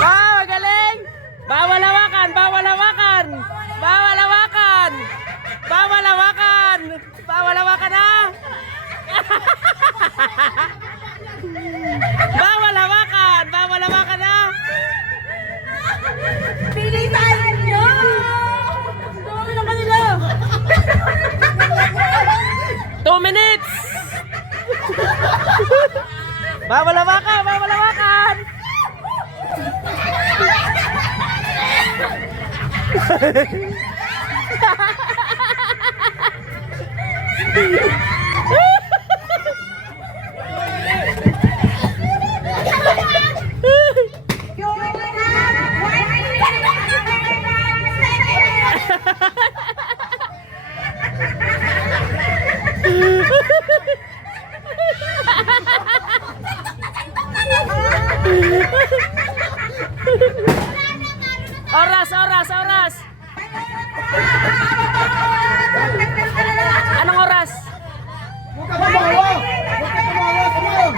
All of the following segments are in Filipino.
Wow, galing! Bawal hawakan, bawal hawakan! Bawal hawakan! Bawal hawakan! Bawal hawakan na! Bawal hawakan! Bawal hawakan na! Pilitan nyo! Gawin lang kanila! 2 minutes! Bawal hawakan! Bawal hawakan! Oras, oras, oras. Anong oras? Huwag ka tumawa! Huwag ka tumawa! Tumawa!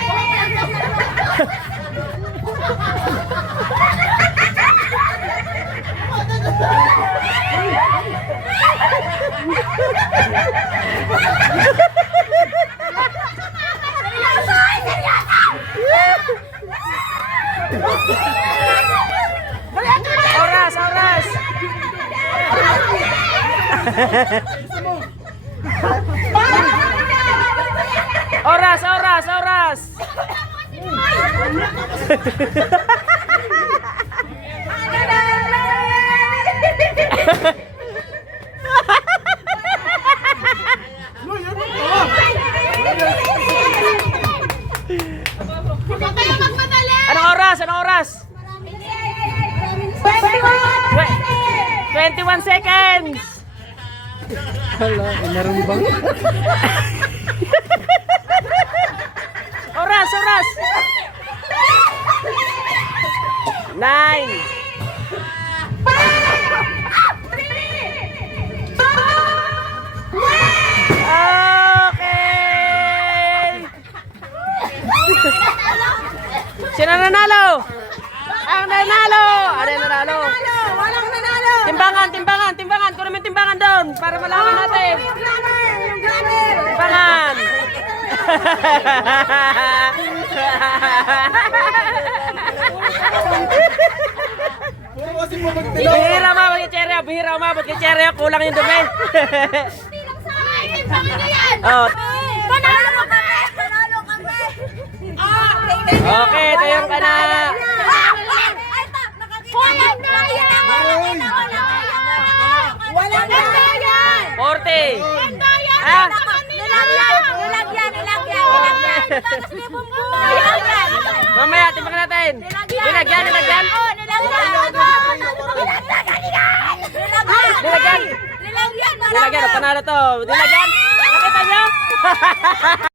Oras, oras. Oras, oras, oras. Anong oras? Anong oras? 21 seconds. Hala, inarumbang. Oras, oras. 9. Okay. Sino nanalo? Ang nanalo. Ano yung nanalo? Walang nanalo! Timbangan, timbangan, timbangan. Kunin mo yung timbangan doon para malaman natin. Yung glamour! Timbangan. Puro kasi pamagtilo! Bihira umabot kay Cherry. Bihira umabot kay Cherry. Kulang yung dumi. Oh. Panalo kami! Panalo kami! Okay, ito yung kana. Walang daya! Walang daya! 40. Ah? Nilagyan! Mamaya, timbangan natin. Nilagyan, nilagyan. Nilagyan. Nilagyan, panalo to. Nilagyan. Nakita niyo?